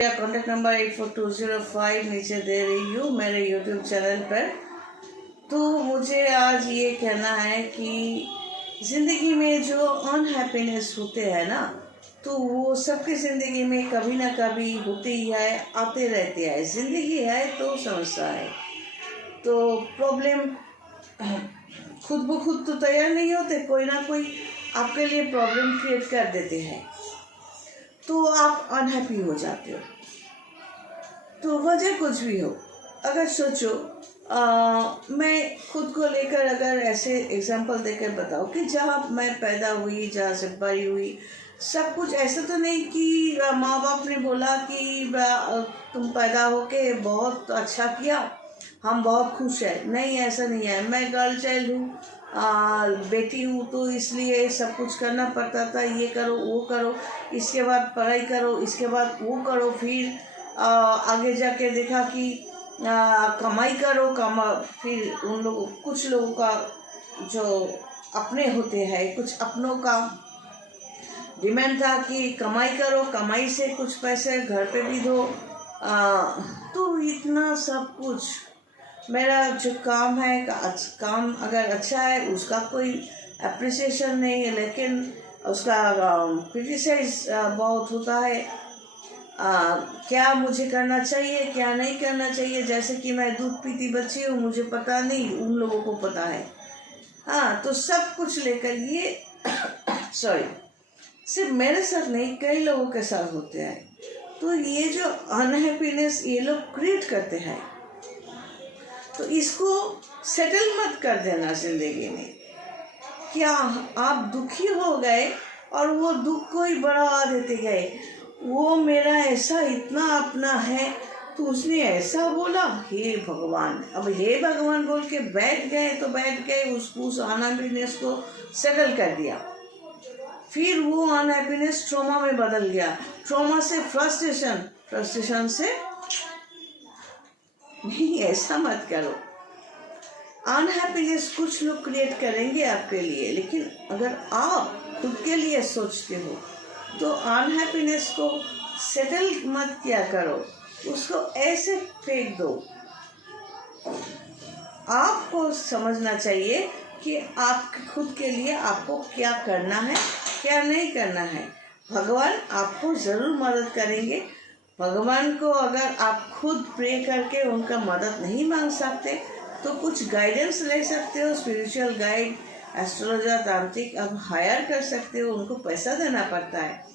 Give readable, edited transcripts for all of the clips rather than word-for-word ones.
या contact number 84205 नीचे दे रही हूँ मेरे यूट्यूब चैनल पर। तो मुझे आज ये कहना है कि ज़िंदगी में जो अनहैप्पीनेस होते हैं ना, तो वो सबकी ज़िंदगी में कभी ना कभी होते ही है, आते रहते हैं। ज़िंदगी है तो समस्या है, तो प्रॉब्लम खुद ब खुद तो तैयार नहीं होते, कोई ना कोई आपके लिए प्रॉब्लम क्रिएट कर देते हैं, तो आप अनहैप्पी हो जाते हो। तो वजह कुछ भी हो, अगर सोचो मैं खुद को लेकर अगर ऐसे एग्जांपल देकर बताओ कि जहाँ मैं पैदा हुई, जहाँ से बड़ी हुई, सब कुछ ऐसा तो नहीं कि माँ बाप ने बोला कि तुम पैदा होके बहुत अच्छा किया, हम बहुत खुश हैं। नहीं, ऐसा नहीं है। मैं गर्ल चाइल्ड हूँ, बेटी हूँ, तो इसलिए सब कुछ करना पड़ता था। ये करो, वो करो, इसके बाद पढ़ाई करो, इसके बाद वो करो, फिर आगे जाके देखा कि कमाई करो, फिर उन लोगों, कुछ लोगों का जो अपने होते हैं, कुछ अपनों का डिमांड था कि कमाई करो, कमाई से कुछ पैसे घर पे भी दो। तो इतना सब कुछ, मेरा जो काम है, काम अगर अच्छा है उसका कोई अप्रिसिएशन नहीं है, लेकिन उसका क्रिटिसाइज बहुत होता है। क्या मुझे करना चाहिए, क्या नहीं करना चाहिए। जैसे कि मैं दूध पीती बच्ची हूँ, मुझे पता नहीं, उन लोगों को पता है। हाँ, तो सब कुछ लेकर ये सॉरी, सिर्फ मेरे साथ नहीं, कई लोगों के साथ होते हैं। तो ये जो अनहैप्पीनेस ये लोग क्रिएट करते हैं, तो इसको सेटल मत कर देना जिंदगी में। क्या आप दुखी हो गए और वो दुख को ही बढ़ा देते गए, वो मेरा ऐसा इतना अपना है, तो उसने ऐसा बोला, हे भगवान। अब हे भगवान बोल के बैठ गए तो बैठ गए, उस अनहैप्पीनेस को सेटल कर दिया। फिर वो अनहैप्पीनेस ट्रॉमा में बदल गया, ट्रॉमा से फ्रस्ट्रेशन, फ्रस्ट्रेशन से नहीं, ऐसा मत करो। अनहैप्पीनेस कुछ लोग क्रिएट करेंगे आपके लिए, लेकिन अगर आप खुद के लिए सोचते हो तो अनहैप्पीनेस को सेटल मत किया करो, उसको ऐसे फेंक दो। आपको समझना चाहिए कि आप खुद के लिए आपको क्या करना है, क्या नहीं करना है। भगवान आपको ज़रूर मदद करेंगे। भगवान को अगर आप खुद प्रे करके उनका मदद नहीं मांग सकते, तो कुछ गाइडेंस ले सकते हो। स्पिरिचुअल गाइड, एस्ट्रोलॉजर, तांत्रिक आप हायर कर सकते हो, उनको पैसा देना पड़ता है।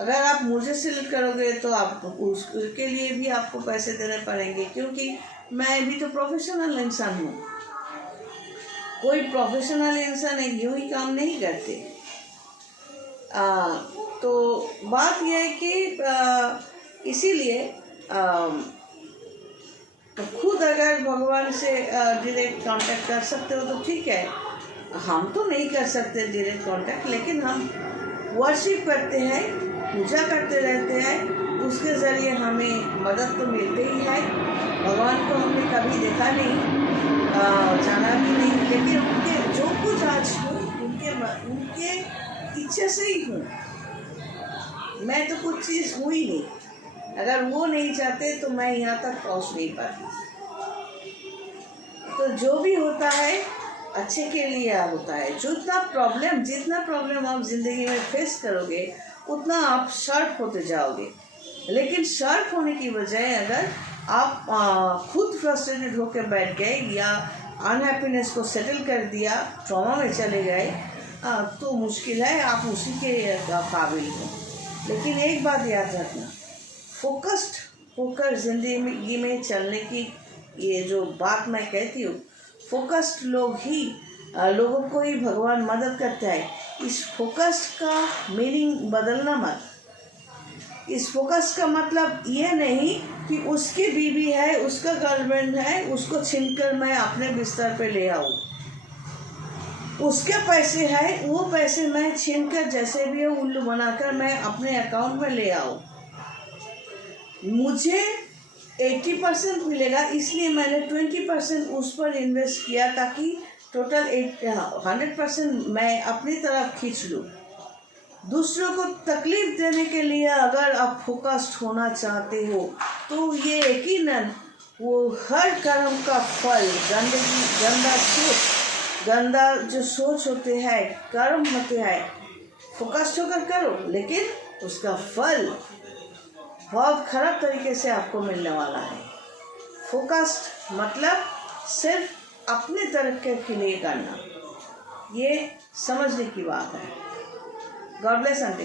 अगर आप मुझे सिलेक्ट करोगे तो आप उसके लिए भी आपको पैसे देने पड़ेंगे, क्योंकि मैं भी तो प्रोफेशनल इंसान हूँ। कोई प्रोफेशनल इंसान यूँ ही काम नहीं करते। तो बात यह है कि इसीलिए तो खुद अगर भगवान से डायरेक्ट कांटेक्ट कर सकते हो तो ठीक है। हम तो नहीं कर सकते डायरेक्ट कांटेक्ट, लेकिन हम वर्शिप करते हैं, पूजा करते रहते हैं, उसके ज़रिए हमें मदद तो मिलती ही है। भगवान को हमने कभी देखा नहीं, जाना भी नहीं, लेकिन उनके जो कुछ आज हूँ उनके इच्छा से ही हूँ। मैं तो कुछ चीज़ हुई नहीं, अगर वो नहीं चाहते तो मैं यहाँ तक पहुँच नहीं पाती। तो जो भी होता है अच्छे के लिए होता है। जितना प्रॉब्लम आप ज़िंदगी में फेस करोगे, उतना आप शार्प होते जाओगे। लेकिन शार्प होने की बजाय अगर आप खुद फ्रस्ट्रेटेड होकर बैठ गए या अनहैप्पीनेस को सेटल कर दिया, ट्रॉमा में चले गए, तो मुश्किल है, आप उसी के काबिल हो। लेकिन एक बात याद रखना, फोकस्ड होकर ज़िंदगी में चलने की ये जो बात मैं कहती हूँ, फोकस्ड लोगों को ही भगवान मदद करता है। इस फोकस्ड का मीनिंग बदलना मत। इस फोकस का मतलब ये नहीं कि उसकी बीवी है, उसका गर्लफ्रेंड है, उसको छीनकर मैं अपने बिस्तर पे ले आऊँ। उसके पैसे है, वो पैसे मैं छीनकर जैसे भी हो उल्लू बनाकर मैं अपने अकाउंट में ले आऊँ। मुझे 80% मिलेगा, इसलिए मैंने 20% उस पर इन्वेस्ट किया, ताकि टोटल 100% मैं अपनी तरफ खींच लूँ। दूसरों को तकलीफ देने के लिए अगर आप फोकस्ड होना चाहते हो तो ये यकीनन वो हर कर्म का फल, गंदगी, गंदा सोच, गंदा जो सोच होते हैं, कर्म होते हैं, फोकस्ड होकर करो, लेकिन उसका फल बहुत खराब तरीके से आपको मिलने वाला है। फोकस्ड मतलब सिर्फ अपने तरक्की के लिए करना, ये समझने की बात है। God bless aunty.